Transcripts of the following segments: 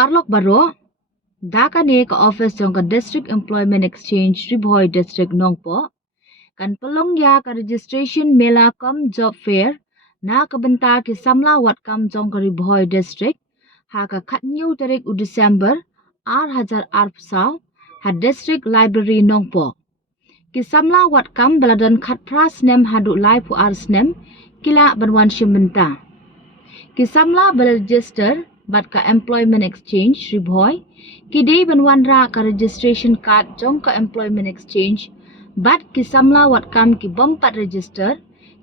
parlok baro Daka ne ka office jong ka district employment exchange ri Bhoi district nongpo kan pelong ya ka registration mela kam job fair na ka Bynta ki Samla wat kam jong ka ri Bhoi district ha ka khat new tarik u December ar hajar arpsaw ha district library nongpo ki Samla wat kam baladan khat pras nem hadu lai pu ar snem kila banwan shim Bynta ki Samla bal register bat ka employment exchange ri Bhoi ki day banwan ra ka registration card jong ka employment exchange bat ki Samla wat kam ki bompat register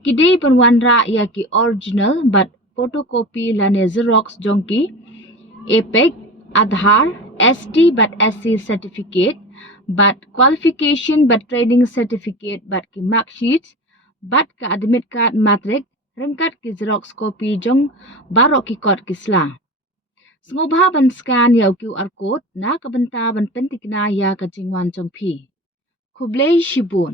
ki day banwan ra ya ki original bat photocopy lane xerox jong ki epic Aadhaar ST bat SC certificate bat qualification bat training certificate bat ki mark sheets bat ka admit card matric rengkat ki xerox copy jong barok ki kot ki sla Sngobha ban scan yaw QR code na ka Bynta ban pentik na ya ka jingwan jong phi Khublei shibun